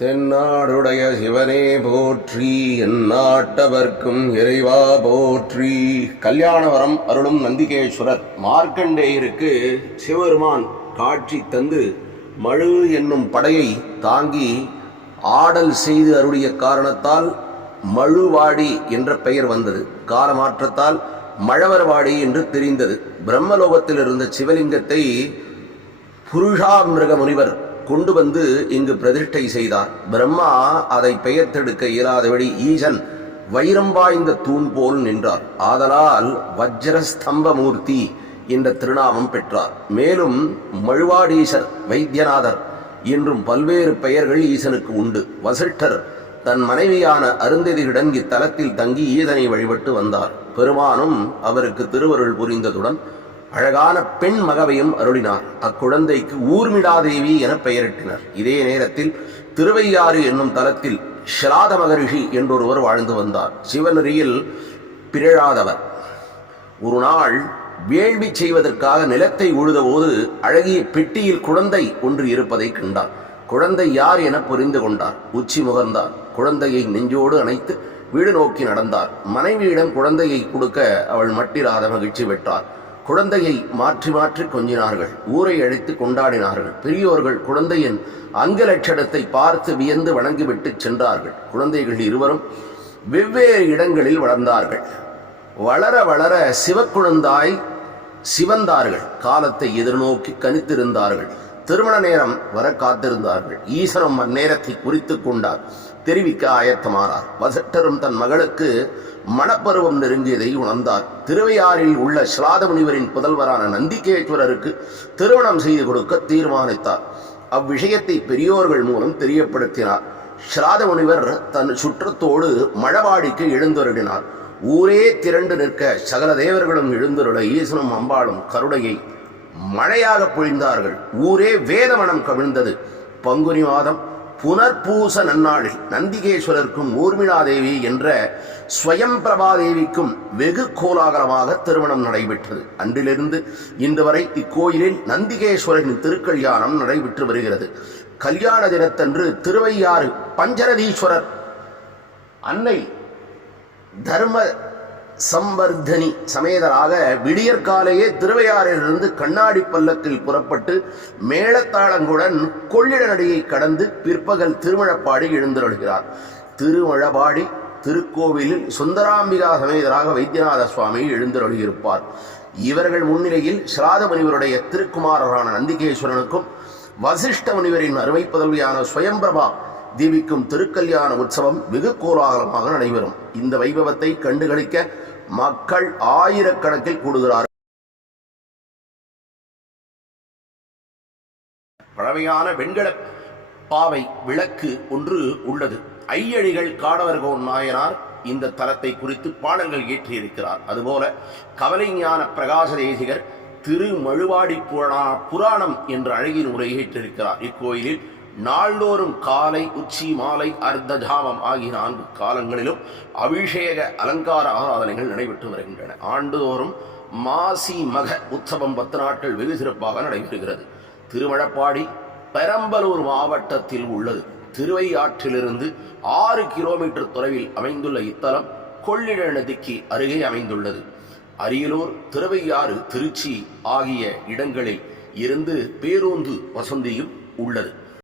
தென்னாடுடைய சிவனே போற்றி எந்நாட்டவர்க்கும் இறைவா போற்றி. கல்யாணவரம் அருளும் நந்திகேஸ்வரர் மார்க்கண்டேயருக்கு சிவருமான் காட்சி தந்து மழு என்னும் படையை தாங்கி ஆடல் செய்து அருளிய காரணத்தால் மழுவாடி என்ற பெயர் வந்தது. காலமாற்றத்தால் மழவர்வாடி என்று தெரிந்தது. பிரம்மலோகத்தில் இருந்த சிவலிங்கத்தை புருஷாமிருக முனிவர் கொண்டு வந்து இங்கு பிரதிஷ்டை செய்தார். பிரம்மா அதை பெயர்த்தெடுக்க இயலாதபடி ஈசன் வைரம் வாய்ந்த தூண் போல் நின்றார். ஆதலால் வஜ்ரஸ்தம்பமூர்த்தி என்ற திருநாமம் பெற்றார். மேலும் மழுவாடீசர் வைத்தியநாதர் என்றும் பல்வேறு பெயர்கள் ஈசனுக்கு உண்டு. வசிஷ்டர் தன் மனைவியான அருந்ததியுடன் இத்தலத்தில் தங்கி ஈதனை வழிபட்டு வந்தார். பெருமானும் அவருக்கு திருவருள் புரிந்ததுடன் அழகான பெண் மகவையும் அருளினார். அக்குழந்தைக்கு ஊர்மிடாதேவி என பெயரிட்டனர். இதே நேரத்தில் திருவையாறு என்னும் தலத்தில் ஷிலாத மகரிஷி என்றொருவர் வாழ்ந்து வந்தார். சிவநெறியில் பிறழாதவர். ஒரு நாள் வேள்வி செய்வதற்காக நிலத்தை உழுதபோது அழகிய பெட்டியில் குழந்தை ஒன்று இருப்பதை கண்டார். குழந்தை யார் என புரிந்து கொண்டார். உச்சி முகர்ந்தார். குழந்தையை நெஞ்சோடு அணைத்து வீடு நோக்கி நடந்தார். மனைவியிடம் குழந்தையை கொடுக்க அவள் மட்டிராத மகிழ்ச்சி பெற்றார். குழந்தையை மாற்றி மாற்றி கொஞ்சினார்கள். ஊரை அழைத்து கொண்டாடினார்கள். பெரியோர்கள் குழந்தையின் அங்கலட்சணத்தை பார்த்து வியந்து வணங்கிவிட்டு சென்றார்கள். குழந்தைகள் இருவரும் வெவ்வேறு இடங்களில் வளர்ந்தார்கள். வளர வளர சிவக்குழந்தாய் சிவந்தார்கள். காலத்தை எதிர்நோக்கி கணித்திருந்தார்கள். திருமண நேரம் வர காத்திருந்தார்கள். ஈசனும் அந்நேரத்தை குறித்து கொண்டார். தெரிவிக்க ஆயத்தமானார். வசட்டரும் தன் மகளுக்கு மணப்பருவம் நெருங்கியதை உணர்ந்தார். திருவையாறில் உள்ள ஸ்ராத முனிவரின் புதல்வரான நந்திகேஸ்வரருக்கு திருமணம் செய்து கொடுக்க தீர்மானித்தார். அவ்விஷயத்தை பெரியோர்கள் மூலம் தெரியப்படுத்தினார். ஸ்ராத முனிவர் தன் சுற்றத்தோடு மழவாடிக்கு எழுந்தருளினார். ஊரே திரண்டு நிற்க சகல தேவர்களும் எழுந்தருள ஈசனும் அம்பாளும் கருணையை மழையாக பொழிந்தார்கள். ஊரே வேதவனம் கவிழ்ந்தது. பங்குனி மாதம் புனர்பூச நன்னாளில் நந்திகேஸ்வரருக்கும் ஊர்மிளாதேவி என்ற ஸ்வயம் பிரபாதேவிக்கும் வெகு கோலாகலமாக திருமணம் நடைபெற்றது. அன்றிலிருந்து இன்று வரை இக்கோயிலில் நந்திகேஸ்வரரின் திருக்கல்யாணம் நடைபெற்று வருகிறது. கல்யாண தினத்தன்று திருவையாறு பஞ்சரதீஸ்வரர் அன்னை தர்ம சம்வர்தனி சமேதராக விடியற்காலையே திருவையாறிலிருந்து கண்ணாடி பல்லக்கில் புறப்பட்டு மேளத்தாளங்குடன் கொள்ளிட நடியை கடந்து பிற்பகல் திருமழப்பாடி எழுந்தருள்கிறார். திருமழபாடி திருக்கோவிலில் சுந்தராம்பிகா சமேதராக வைத்தியநாத சுவாமி எழுந்தருளியிருப்பார். இவர்கள் முன்னிலையில் ஸ்ராத முனிவருடைய திருக்குமாரரான நந்திகேஸ்வரனுக்கும் வசிஷ்ட முனிவரின் அருமை பதவியான சுயம்பிரபா தீபிக்கும் திருக்கல்யாண உற்சவம் வெகு கோலாகலமாக நடைபெறும். இந்த வைபவத்தை கண்டுகளிக்க மக்கள் ஆயிரக்கணக்கில் கூடுகிறார்கள். பழமையான வெண்கல பாவை விளக்கு ஒன்று உள்ளது. ஐயழிகள் காடவர்கோன் நாயனார் இந்த தலத்தை குறித்து பாடல்கள் இயற்றியிருக்கிறார் அதுபோல கவலைஞான பிரகாச தேசிகர் திருமழுவாடி புராணம் என்ற அழகின் உரையை ஏற்றிருக்கிறார். இக்கோயிலில் நாள்தோறும் காலை உச்சி மாலை அர்த்த ஜாமம் ஆகிய நான்கு காலங்களிலும் அபிஷேக அலங்கார ஆராதனைகள் நடைபெற்று வருகின்றன. ஆண்டுதோறும் மாசி மக உற்சவம் பத்து நாட்கள் வெகு சிறப்பாக நடைபெறுகிறது. திருமழப்பாடி பெரம்பலூர் மாவட்டத்தில் உள்ளது. திருவையாற்றிலிருந்து ஆறு கிலோமீட்டர் தொலைவில் அமைந்துள்ள இத்தலம் கொள்ளிட நதிக்கு அருகே அமைந்துள்ளது. அரியலூர் திருவையாறு திருச்சி ஆகிய இடங்களில் இருந்து பேருந்து வசந்தியும் உள்ளது.